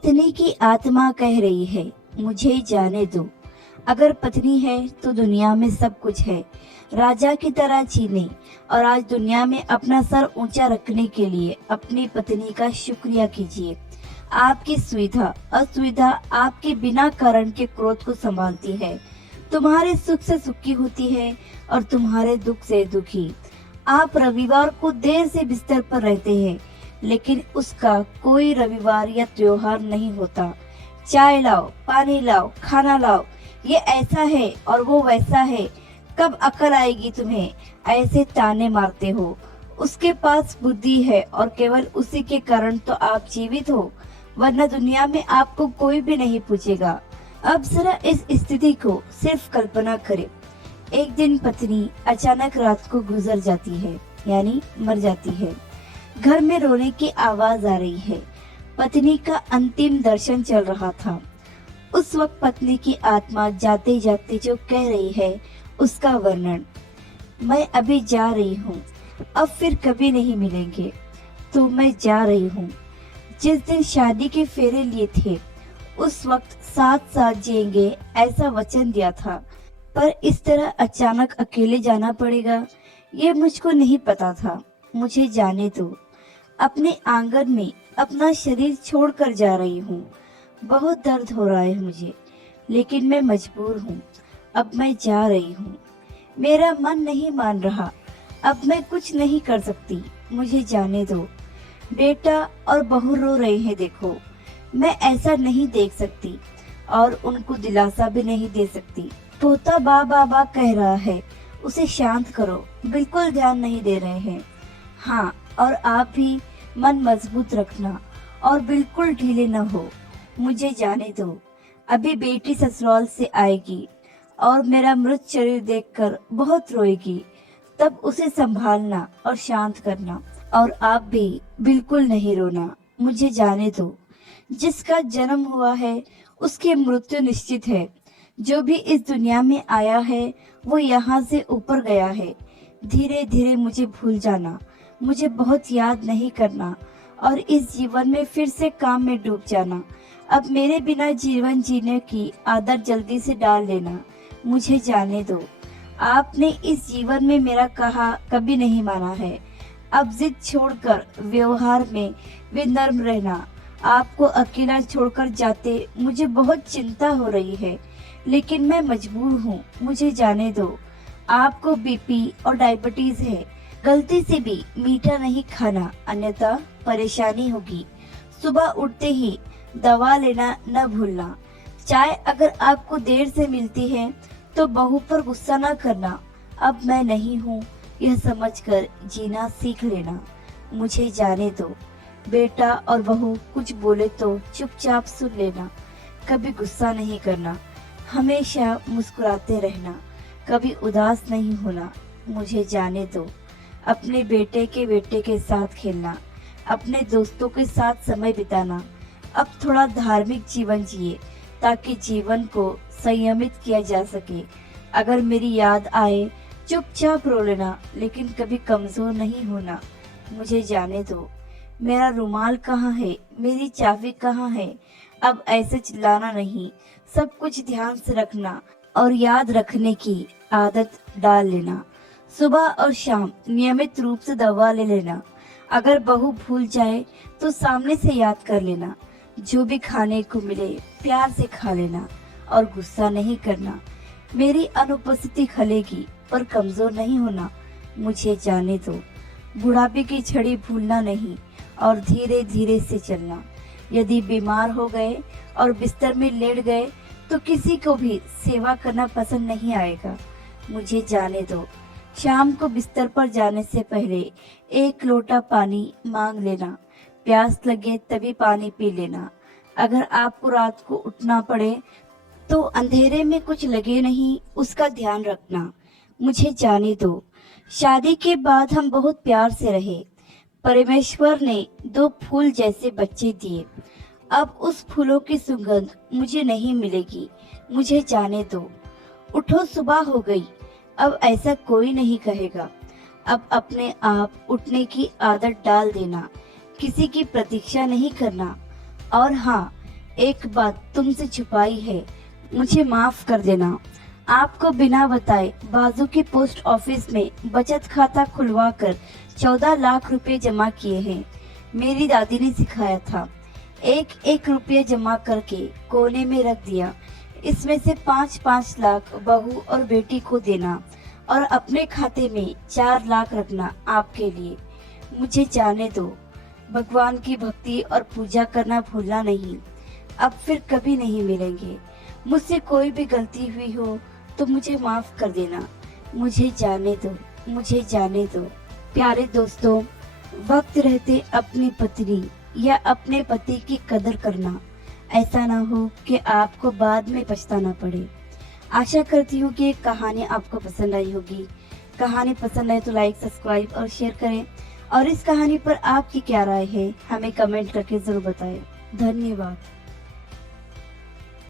पत्नी की आत्मा कह रही है, मुझे जाने दो। अगर पत्नी है तो दुनिया में सब कुछ है। राजा की तरह जीने और आज दुनिया में अपना सर ऊंचा रखने के लिए अपनी पत्नी का शुक्रिया कीजिए। आपकी सुविधा असुविधा आपके बिना कारण के क्रोध को संभालती है। तुम्हारे सुख से सुखी होती है और तुम्हारे दुख से दुखी। आप रविवार को देर से बिस्तर पर रहते हैं, लेकिन उसका कोई रविवार या त्योहार नहीं होता। चाय लाओ, पानी लाओ, खाना लाओ, ये ऐसा है और वो वैसा है, कब अकल आएगी तुम्हें, ऐसे ताने मारते हो। उसके पास बुद्धि है और केवल उसी के कारण तो आप जीवित हो, वरना दुनिया में आपको कोई भी नहीं पूछेगा। अब जरा इस स्थिति को सिर्फ कल्पना करें। एक दिन पत्नी अचानक रात को गुजर जाती है, यानी मर जाती है। घर में रोने की आवाज आ रही है। पत्नी का अंतिम दर्शन चल रहा था। उस वक्त पत्नी की आत्मा जाते जाते जो कह रही है उसका वर्णन, मैं अभी जा रही हूँ, अब फिर कभी नहीं मिलेंगे, तो मैं जा रही हूँ। जिस दिन शादी के फेरे लिए थे उस वक्त साथ साथ जिएंगे ऐसा वचन दिया था, पर इस तरह अचानक अकेले जाना पड़ेगा ये मुझको नहीं पता था। मुझे जाने दो। अपने आंगन में अपना शरीर छोड़कर जा रही हूँ। बहुत दर्द हो रहा है मुझे, लेकिन मैं मजबूर हूँ। अब मैं जा रही हूँ। मेरा मन नहीं मान रहा, अब मैं कुछ नहीं कर सकती, मुझे जाने दो। बेटा और बहू रो रहे हैं, देखो। मैं ऐसा नहीं देख सकती और उनको दिलासा भी नहीं दे सकती। तोता बा बा बा कह रहा है, उसे शांत करो, बिल्कुल ध्यान नहीं दे रहे हैं। हाँ, और आप भी मन मजबूत रखना और बिल्कुल ढीले न हो। मुझे जाने दो। अभी बेटी ससुराल से आएगी और मेरा मृत शरीर देखकर बहुत रोएगी, तब उसे संभालना और शांत करना। और आप भी बिल्कुल नहीं रोना, मुझे जाने दो। जिसका जन्म हुआ है उसकी मृत्यु निश्चित है। जो भी इस दुनिया में आया है वो यहाँ से ऊपर गया है। धीरे धीरे मुझे भूल जाना, मुझे बहुत याद नहीं करना और इस जीवन में फिर से काम में डूब जाना। अब मेरे बिना जीवन जीने की आदत जल्दी से डाल लेना, मुझे जाने दो। आपने इस जीवन में मेरा कहा कभी नहीं माना है। अब जिद छोड़कर व्यवहार में विनम्र रहना। आपको अकेला छोड़कर जाते मुझे बहुत चिंता हो रही है, लेकिन मैं मजबूर हूँ, मुझे जाने दो। आपको बीपी और डायबिटीज है, गलती से भी मीठा नहीं खाना, अन्यथा परेशानी होगी। सुबह उठते ही दवा लेना न भूलना। चाय अगर आपको देर से मिलती है तो बहू पर गुस्सा न करना। अब मैं नहीं हूँ यह समझकर जीना सीख लेना, मुझे जाने दो। बेटा और बहू कुछ बोले तो चुपचाप सुन लेना, कभी गुस्सा नहीं करना, हमेशा मुस्कुराते रहना, कभी उदास नहीं होना, मुझे जाने दो। अपने बेटे के साथ खेलना, अपने दोस्तों के साथ समय बिताना। अब थोड़ा धार्मिक जीवन जिए ताकि जीवन को संयमित किया जा सके। अगर मेरी याद आए चुपचाप रो लेना, लेकिन कभी कमजोर नहीं होना, मुझे जाने दो। मेरा रुमाल कहाँ है, मेरी चाबी कहाँ है। अब ऐसे चिल्लाना नहीं, सब कुछ ध्यान से रखना और याद रखने की आदत डाल लेना। सुबह और शाम नियमित रूप से दवा ले लेना। अगर बहू भूल जाए तो सामने से याद कर लेना। जो भी खाने को मिले प्यार से खा लेना और गुस्सा नहीं करना। मेरी अनुपस्थिति खलेगी पर कमजोर नहीं होना, मुझे जाने दो। बुढ़ापे की छड़ी भूलना नहीं और धीरे धीरे से चलना। यदि बीमार हो गए और बिस्तर में लेट गए तो किसी को भी सेवा करना पसंद नहीं आएगा, मुझे जाने दो। शाम को बिस्तर पर जाने से पहले 1 लोटा पानी मांग लेना। प्यास लगे तभी पानी पी लेना। अगर आपको रात को उठना पड़े तो अंधेरे में कुछ लगे नहीं, उसका ध्यान रखना, मुझे जाने दो। शादी के बाद हम बहुत प्यार से रहे। परमेश्वर ने 2 फूल जैसे बच्चे दिए। अब उस फूलों की सुगंध मुझे नहीं मिलेगी, मुझे जाने दो। उठो, सुबह हो गई, अब ऐसा कोई नहीं कहेगा। अब अपने आप उठने की आदत डाल देना, किसी की प्रतीक्षा नहीं करना। और हाँ, एक बात तुमसे छुपाई है, मुझे माफ कर देना। आपको बिना बताए बाजू के पोस्ट ऑफिस में बचत खाता खुलवाकर 14 लाख रुपए जमा किए हैं। मेरी दादी ने सिखाया था, एक एक रुपये जमा करके कोने में रख दिया। इसमें से 5-5 लाख बहू और बेटी को देना और अपने खाते में 4 लाख रखना आपके लिए। मुझे जाने दो। भगवान की भक्ति और पूजा करना भूलना नहीं। अब फिर कभी नहीं मिलेंगे। मुझसे कोई भी गलती हुई हो तो मुझे माफ कर देना। मुझे जाने दो, मुझे जाने दो। प्यारे दोस्तों, वक्त रहते अपनी पत्नी या अपने पति की कदर करना। ऐसा ना हो कि आपको बाद में पछताना पड़े। आशा करती हूँ कि ये कहानी आपको पसंद आई होगी। कहानी पसंद आए तो लाइक, सब्सक्राइब और शेयर करें। और इस कहानी पर आपकी क्या राय है हमें कमेंट करके जरूर बताएं। धन्यवाद।